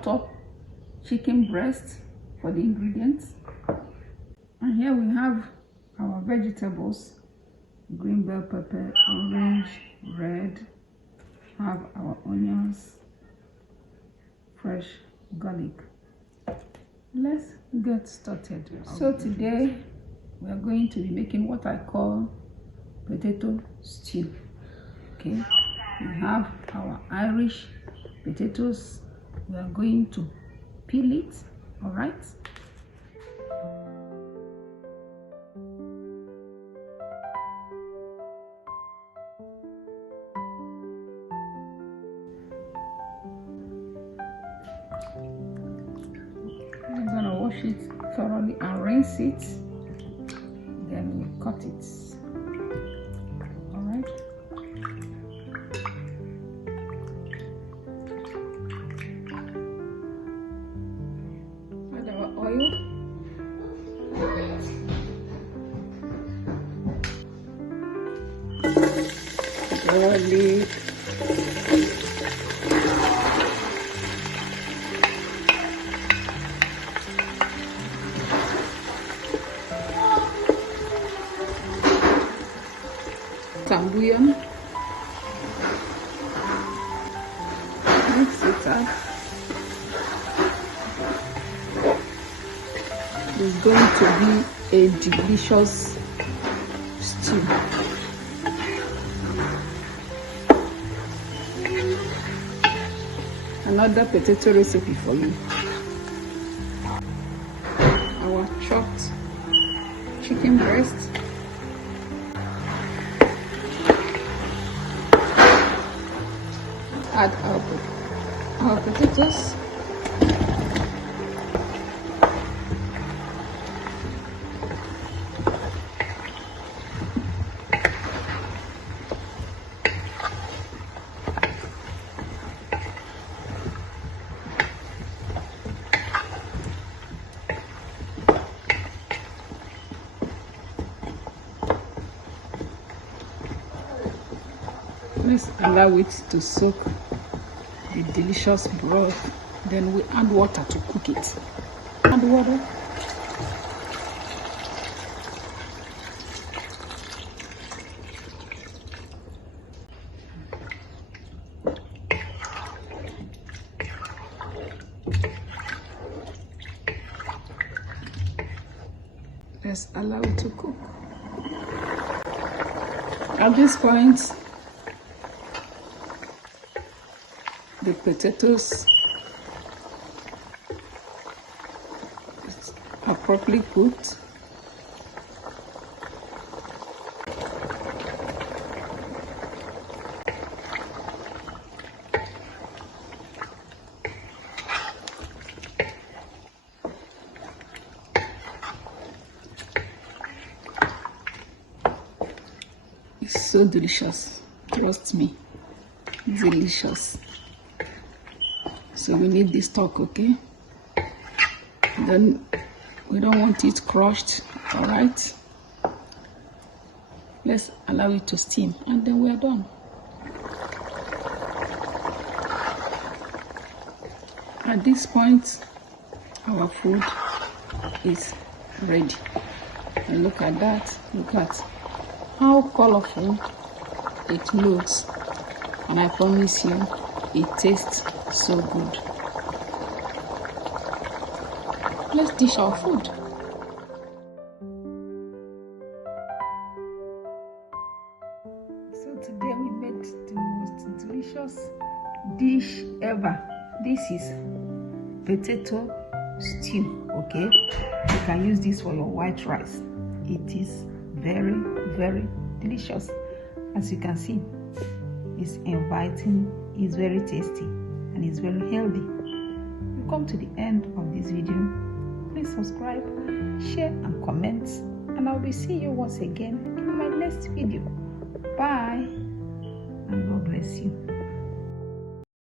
chopped up chicken breast for the ingredients. And here we have our vegetables: green bell pepper, orange, red. Have our onions, fresh garlic. Let's get started. So today we are going to be making what I call potato stew. Okay, we have our Irish potatoes. We are going to peel it. All right. I'm gonna wash it thoroughly and rinse it. Then we cut it. All right. Add our oil. Garlic. Bouillon. Mix it up. It's going to be a delicious stew. Another potato recipe for you. Our chopped chicken breast. Add our potatoes. Let's allow it to soak the delicious broth. Then we add water to cook it. Add water. Let's allow it to cook. At this point, the potatoes are properly cooked. It's so delicious, trust me, delicious. So we need this stock, okay? Then we don't want it crushed. All right, let's allow it to steam and then we are done. At this point, our food is ready. And look at that. Look at how colorful it looks, and I promise you it tastes so good. Let's dish our food. So today we made the most delicious dish ever. This is potato stew, okay? You can use this for your white rice. It is very, very delicious. As you can see, it's inviting, it's very tasty, and it's very healthy. We come to the end of this video. Please subscribe, share and comment, and I'll be seeing you once again in my next video. Bye, and God bless you.